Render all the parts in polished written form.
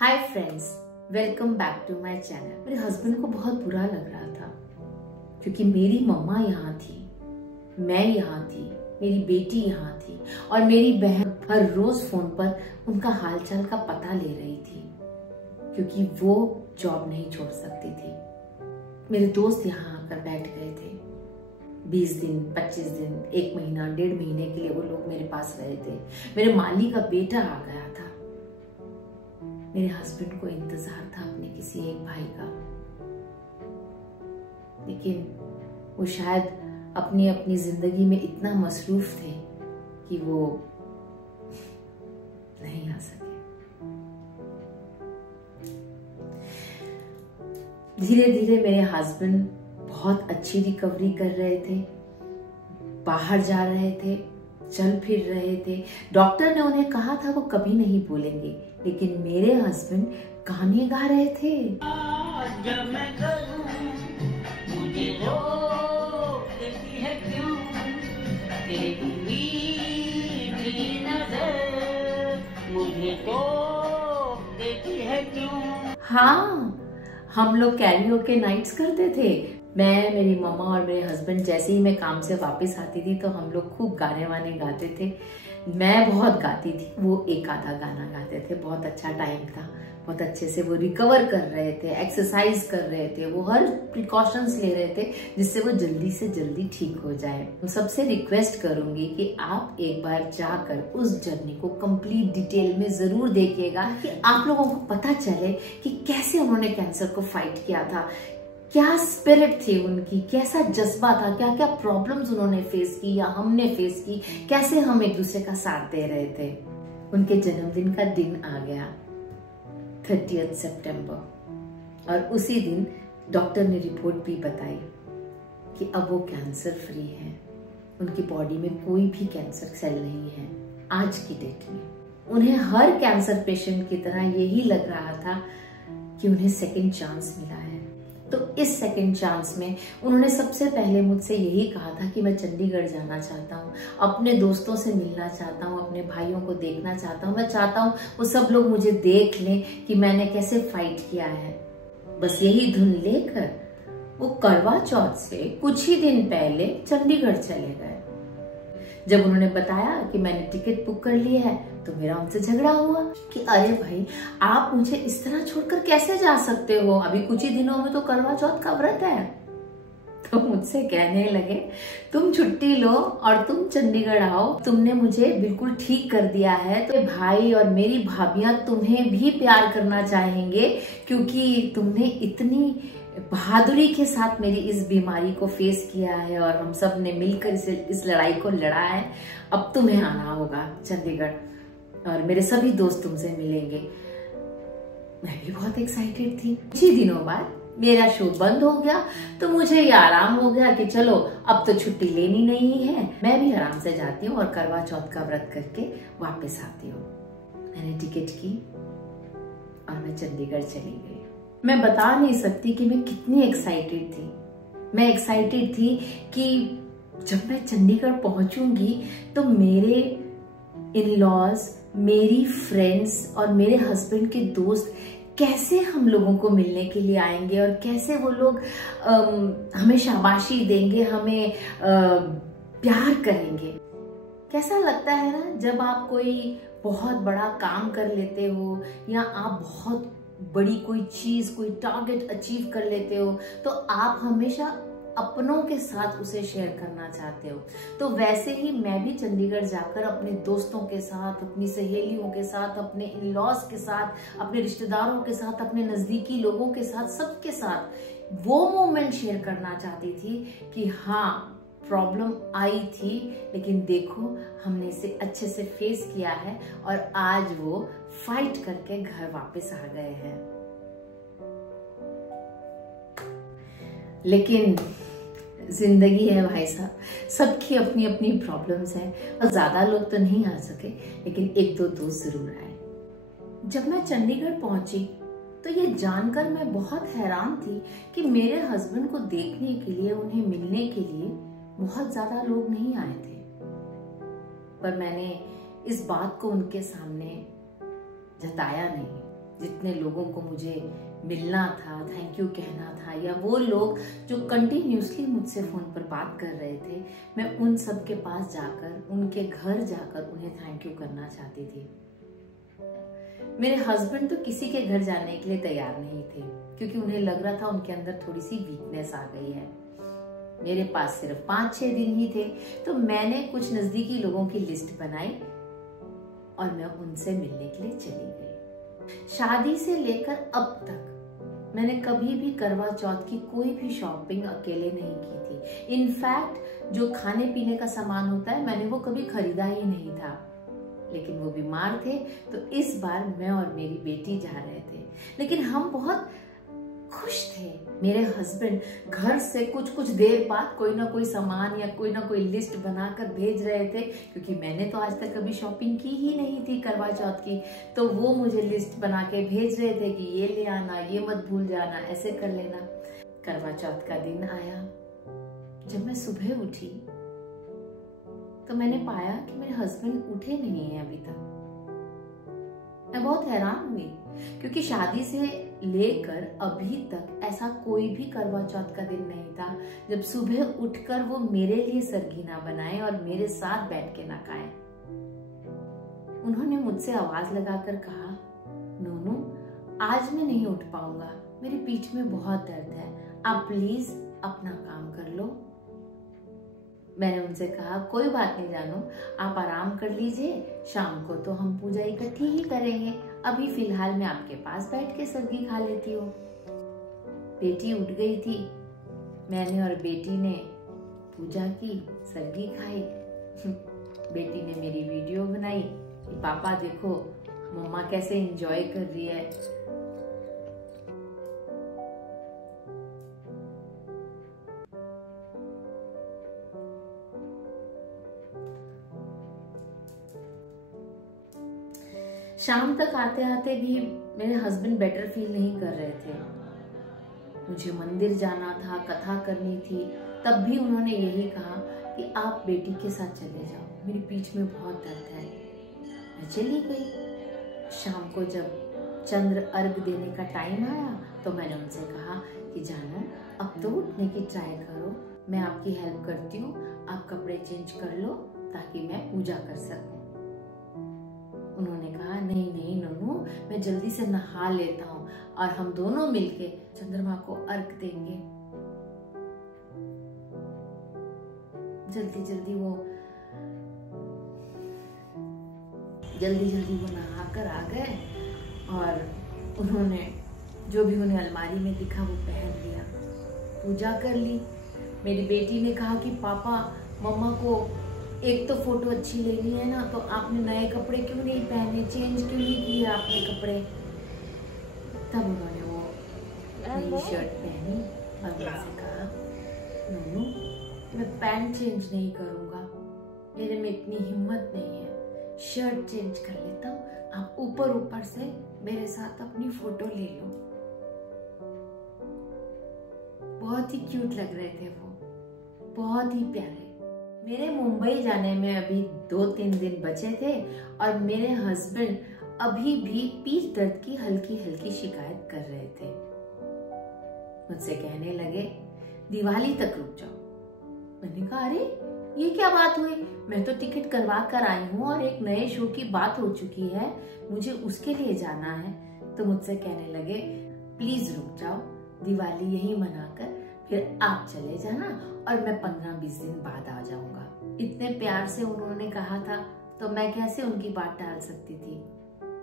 Hi friends, welcome back to my channel. मेरे husband को बहुत बुरा लग रहा था क्योंकि मेरी मम्मा यहाँ थी, मैं यहाँ थी, मेरी बेटी यहाँ थी और मेरी बहन हर रोज फोन पर उनका हालचाल का पता ले रही थी क्योंकि वो जॉब नहीं छोड़ सकती थी। मेरे दोस्त यहाँ आकर बैठ गए थे। 20 दिन, 25 दिन, 1 महीना, 1.5 महीने के लिए वो लोग मेरे पास रहे थे। मेरे माली का बेटा आ गया था। मेरे हस्बैंड को इंतजार था अपने किसी एक भाई का, लेकिन वो शायद अपनी अपनी जिंदगी में इतना मसरूफ थे कि वो नहीं आ सके। धीरे धीरे मेरे हस्बैंड बहुत अच्छी रिकवरी कर रहे थे, बाहर जा रहे थे, चल फिर रहे थे। डॉक्टर ने उन्हें कहा था वो कभी नहीं बोलेंगे, लेकिन मेरे हस्बैंड गाने गा रहे थे। जब मैं करूं, मुझे है क्यों, तेरी मीठी नजर मुझे देखती है क्यों। हाँ, हम लोग कैरियोके नाइट्स करते थे। मैं, मेरी मम्मा और मेरे हस्बैंड जैसे ही मैं काम से वापस आती थी तो हम लोग खूब गाने वाने गाते थे। मैं बहुत गाती थी, वो एक आधा गाना गाते थे। बहुत अच्छा टाइम था, बहुत अच्छे से वो रिकवर कर रहे थे, एक्सरसाइज कर रहे थे, वो हर प्रिकॉशंस ले रहे थे जिससे वो जल्दी से जल्दी ठीक हो जाए। सबसे रिक्वेस्ट करूंगी कि आप एक बार जाकर उस जर्नी को कंप्लीट डिटेल में जरूर देखिएगा कि आप लोगों को पता चले कि कैसे उन्होंने कैंसर को फाइट किया था, क्या स्पिरिट थी उनकी, कैसा जज्बा था, क्या क्या प्रॉब्लम्स उन्होंने फेस की या हमने फेस की, कैसे हम एक दूसरे का साथ दे रहे थे। उनके जन्मदिन का दिन आ गया, 30 सितंबर, और उसी दिन डॉक्टर ने रिपोर्ट भी बताई कि अब वो कैंसर फ्री है। उनकी बॉडी में कोई भी कैंसर सेल नहीं है आज की डेट में। उन्हें हर कैंसर पेशेंट की तरह यही लग रहा था कि उन्हें सेकेंड चांस मिला है। तो इस सेकेंड चांस में उन्होंने सबसे पहले मुझसे यही कहा था कि मैं चंडीगढ़ जाना चाहता हूँ, अपने दोस्तों से मिलना चाहता हूँ, अपने भाइयों को देखना चाहता हूँ। मैं चाहता हूँ वो सब लोग मुझे देख लें कि मैंने कैसे फाइट किया है। बस यही धुन लेकर वो करवा चौथ से कुछ ही दिन पहले चंडीगढ़ चले गए। जब उन्होंने बताया कि मैंने टिकट बुक कर ली है तो मेरा उनसे झगड़ा हुआ कि अरे भाई, आप मुझे इस तरह छोड़कर कैसे जा सकते हो, अभी कुछ ही दिनों में तो करवा चौथ का व्रत है। तो मुझसे कहने लगे, तुम छुट्टी लो और तुम चंडीगढ़ आओ, तुमने मुझे बिल्कुल ठीक कर दिया है। तो भाई और मेरी भाभियां तुम्हें भी प्यार करना चाहेंगे क्योंकि तुमने इतनी बहादुरी के साथ मेरी इस बीमारी को फेस किया है और हम सब ने मिलकर इस लड़ाई को लड़ा है। अब तुम्हें आना होगा चंडीगढ़ और मेरे सभी दोस्त तुमसे मिलेंगे। मैं भी बहुत एक्साइटेड थी। कुछ ही दिनों बाद मेरा शो बंद हो गया तो मुझे ये आराम हो गया कि चलो अब तो छुट्टी लेनी नहीं है, मैं भी आराम से जाती हूँ और करवा चौथ का व्रत करके वापस आती हूँ। मैंने टिकट की और मैं चंडीगढ़ चली गई। मैं बता नहीं सकती कि मैं कितनी एक्साइटेड थी। मैं एक्साइटेड थी कि जब मैं चंडीगढ़ पहुंचूंगी तो मेरे इन-लॉज, मेरी फ्रेंड्स और मेरे हस्बैंड के दोस्त कैसे हम लोगों को मिलने के लिए आएंगे और कैसे वो लोग हमें शाबाशी देंगे, हमें प्यार करेंगे। कैसा लगता है ना जब आप कोई बहुत बड़ा काम कर लेते हो या आप बहुत बड़ी कोई चीज, कोई टारगेट अचीव कर लेते हो तो आप हमेशा अपनों के साथ उसे शेयर करना चाहते हो। तो वैसे ही मैं भी चंडीगढ़ जाकर अपने दोस्तों के साथ, अपनी सहेलियों के साथ, अपने इन-लॉज के साथ, अपने रिश्तेदारों के साथ, अपने नजदीकी लोगों के साथ, सबके साथ वो मोमेंट शेयर करना चाहती थी कि हाँ, प्रॉब्लम आई थी लेकिन देखो हमने इसे अच्छे से फेस किया है और आज वो फाइट करके घर वापस आ गए हैं। लेकिन जिंदगी है भाई साहब, सबकी अपनी अपनी प्रॉब्लम्स हैं और ज्यादा लोग तो नहीं आ सके लेकिन 1-2 दोस्त जरूर आए। जब मैं चंडीगढ़ पहुंची तो ये जानकर मैं बहुत हैरान थी कि मेरे हस्बैंड को देखने के लिए, उन्हें मिलने के लिए बहुत ज्यादा लोग नहीं आए थे। पर मैंने इस बात को उनके सामने जताया नहीं। जितने लोगों को मुझे मिलना था, थैंक यू कहना था, या वो लोग जो कंटिन्यूसली मुझसे फोन पर बात कर रहे थे, मैं उन सब के पास जाकर, उनके घर जाकर उन्हें थैंक यू करना चाहती थी। मेरे हस्बैंड तो किसी के घर जाने के लिए तैयार नहीं थे, क्योंकि उन्हें लग रहा था उनके अंदर थोड़ी सी वीकनेस आ गई है। मेरे पास सिर्फ 5-6 दिन ही थे, तो मैंने कुछ नजदीकी लोगों की लिस्ट बनाई और मैं उनसे मिलने के लिए चली गई। शादी से लेकर अब तक मैंने कभी भी करवा चौथ की कोई भी शॉपिंग अकेले नहीं की थी। इनफैक्ट जो खाने पीने का सामान होता है, मैंने वो कभी खरीदा ही नहीं था। लेकिन वो बीमार थे, तो इस बार मैं और मेरी बेटी जा रहे थे। लेकिन हम बहुत खुश थे। मेरे हस्बैंड घर से कुछ देर बाद कोई ना कोई सामान या कोई ना कोई लिस्ट बनाकर भेज रहे थे, क्योंकि मैंने तो आज तक कभी शॉपिंग की ही नहीं थी करवा चौथ की। तो वो मुझे लिस्ट बना के भेज रहे थे कि ये ले आना, ये मत भूल जाना, ऐसे कर लेना। करवा चौथ का दिन आया। जब मैं सुबह उठी तो मैंने पाया कि मेरे हस्बैंड उठे नहीं है अभी तक। मैं बहुत हैरान हुई, क्योंकि शादी से लेकर अभी तक ऐसा कोई भी करवा चौथ का दिन नहीं था जब सुबह उठकर वो मेरे लिए सरगी ना बनाए और मेरे साथ बैठ के ना खाए। उन्होंने मुझसे आवाज लगाकर कहा, नूनू आज मैं नहीं उठ पाऊंगा, मेरी पीठ में बहुत दर्द है, आप प्लीज अपना काम कर लो। मैंने उनसे कहा, कोई बात नहीं जानू, आप आराम कर लीजिए, शाम को तो हम पूजा इकट्ठी ही करेंगे, अभी फिलहाल मैं आपके पास बैठ के सरगी खा लेती हूँ। बेटी उठ गई थी, मैंने और बेटी ने पूजा की, सरगी खाई। बेटी ने मेरी वीडियो बनाई कि पापा देखो मम्मा कैसे एंजॉय कर रही है। शाम तक आते आते भी मेरे हस्बैंड बेटर फील नहीं कर रहे थे। मुझे मंदिर जाना था, कथा करनी थी, तब भी उन्होंने यही कहा कि आप बेटी के साथ चले जाओ, मेरी पीठ में बहुत दर्द है। मैं चली गई। शाम को जब चंद्र अर्घ देने का टाइम आया तो मैंने उनसे कहा कि जानो अब तो उठने की ट्राई करो, मैं आपकी हेल्प करती हूँ, आप कपड़े चेंज कर लो ताकि मैं पूजा कर सकूं। उन्होंने कहा, नहीं नहीं नन्नू, मैं जल्दी से नहा लेता हूँ और हम दोनों मिलके चंद्रमा को अर्घ देंगे। जल्दी जल्दी वो नहा कर आ गए और उन्होंने जो भी उन्हें अलमारी में दिखा वो पहन लिया, पूजा कर ली। मेरी बेटी ने कहा कि पापा मम्मा को एक तो फोटो अच्छी लेनी है ना, तो आपने नए कपड़े क्यों नहीं पहने, चेंज क्यों नहीं किए आपने कपड़े। तब उन्होंने वो नई शर्ट पहनी और मुझसे कहा, नन्नू मैं पैंट चेंज नहीं करूंगा, मेरे में इतनी हिम्मत नहीं है, शर्ट चेंज कर लेता हूँ, आप ऊपर से मेरे साथ अपनी फोटो ले लो। बहुत ही क्यूट लग रहे थे वो, बहुत ही प्यारे। मेरे मुंबई जाने में अभी 2-3 दिन बचे थे और मेरे हस्बैंड अभी भी पीठ दर्द की हल्की हल्की शिकायत कर रहे थे। मुझसे कहने लगे, दिवाली तक रुक जाओ। मैंने कहा, अरे ये क्या बात हुई, मैं तो टिकट करवा कर आई हूँ और एक नए शो की बात हो चुकी है, मुझे उसके लिए जाना है। तो मुझसे कहने लगे, प्लीज रुक जाओ, दिवाली यही मनाकर फिर आप चले जाना और मैं 15-20 दिन बाद आ जाऊंगा। इतने प्यार से उन्होंने कहा था तो मैं कैसे उनकी बात टाल सकती थी।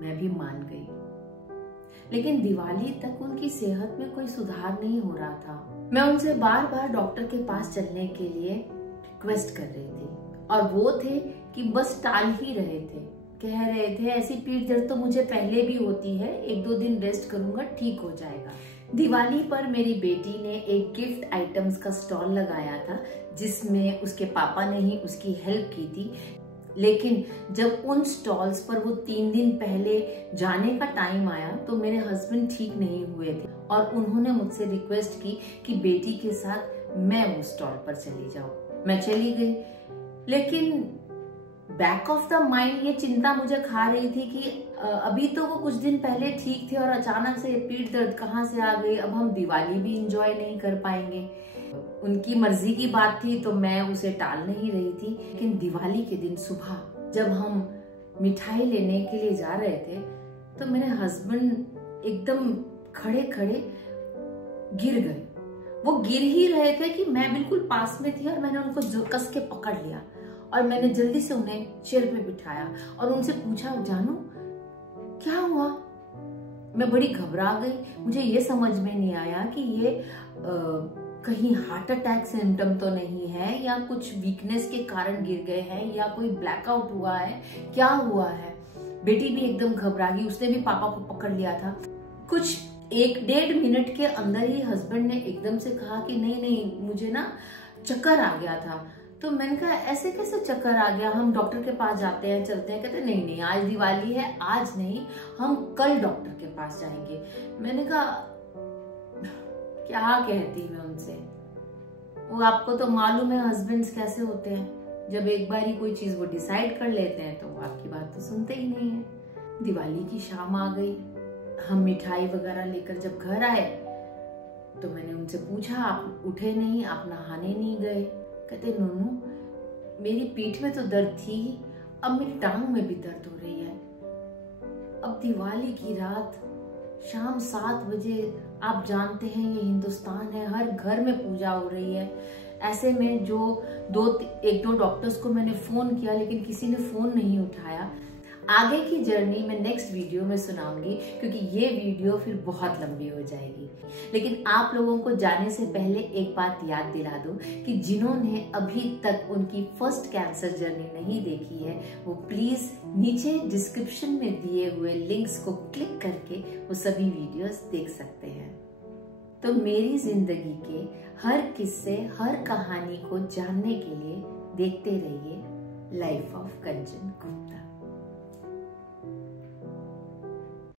मैं भी मान गई। लेकिन दिवाली तक उनकी सेहत में कोई सुधार नहीं हो रहा था। मैं उनसे बार बार डॉक्टर के पास चलने के लिए रिक्वेस्ट कर रही थी और वो थे कि बस टाल ही रहे थे। कह रहे थे ऐसी पीठ दर्द तो मुझे पहले भी होती है, 1-2 दिन रेस्ट करूंगा ठीक हो जाएगा। दिवाली पर मेरी बेटी ने एक गिफ्ट आइटम्स का स्टॉल लगाया था जिसमें उसके पापा ने ही उसकी हेल्प की थी। लेकिन जब उन स्टॉल्स पर वो 3 दिन पहले जाने का टाइम आया तो मेरे हस्बैंड ठीक नहीं हुए थे और उन्होंने मुझसे रिक्वेस्ट की कि बेटी के साथ मैं वो स्टॉल पर चली जाऊं। मैं चली गई, लेकिन बैक ऑफ द माइंड ये चिंता मुझे खा रही थी कि अभी तो वो कुछ दिन पहले ठीक थे और अचानक से पीठ दर्द कहाँ से आ गई। अब हम दिवाली भी इंजॉय नहीं कर पाएंगे। उनकी मर्जी की बात थी तो मैं उसे टाल नहीं रही थी। लेकिन दिवाली के दिन सुबह जब हम मिठाई लेने के लिए जा रहे थे तो मेरे हस्बैंड एकदम खड़े खड़े गिर गए। वो गिर ही रहे थे कि मैं बिल्कुल पास में थी और मैंने उनको कस के पकड़ लिया और मैंने जल्दी से उन्हें चेयर पे बिठाया और उनसे पूछा, जानू क्या हुआ? मैं बड़ी घबरा गई। मुझे ये समझ में नहीं आया कि ये कहीं हार्ट अटैक सिम्टम तो नहीं है या कुछ वीकनेस के कारण गिर गए हैं या कोई ब्लैकआउट हुआ है, क्या हुआ है। बेटी भी एकदम घबरा गई, उसने भी पापा को पकड़ लिया था। कुछ 1-1.5 मिनट के अंदर ही हस्बैंड ने एकदम से कहा कि नहीं मुझे ना चक्कर आ गया था। तो मैंने कहा ऐसे कैसे चक्कर आ गया, हम डॉक्टर के पास जाते हैं चलते हैं। कहते नहीं आज दिवाली है, आज नहीं, हम कल डॉक्टर के पास जाएंगे। मैंने कहा क्या कहती मैं उनसे, वो आपको तो मालूम है हस्बैंड्स कैसे होते हैं, जब एक बार ही कोई चीज वो डिसाइड कर लेते हैं तो वो आपकी बात तो सुनते ही नहीं है। दिवाली की शाम आ गई, हम मिठाई वगैरह लेकर जब घर आए तो मैंने उनसे पूछा, आप उठे नहीं, आप नहाने नहीं गए? कहते नूनू मेरी पीठ में तो दर्द थी, अब मेरी टांग में भी दर्द हो रही है। अब दिवाली की रात शाम 7 बजे, आप जानते हैं ये हिंदुस्तान है, हर घर में पूजा हो रही है। ऐसे में जो 1-2 डॉक्टर्स को मैंने फोन किया लेकिन किसी ने फोन नहीं उठाया। आगे की जर्नी मैं नेक्स्ट वीडियो में सुनाऊंगी क्योंकि ये वीडियो फिर बहुत लंबी हो जाएगी। लेकिन आप लोगों को जाने से पहले एक बात याद दिला दूं कि जिन्होंने अभी तक उनकी फर्स्ट कैंसर जर्नी नहीं देखी है वो प्लीज नीचे डिस्क्रिप्शन में दिए हुए लिंक्स को क्लिक करके वो सभी वीडियोस देख सकते हैं। तो मेरी जिंदगी के हर किस्से, हर कहानी को जानने के लिए देखते रहिए लाइफ ऑफ कंचन गुप्ता।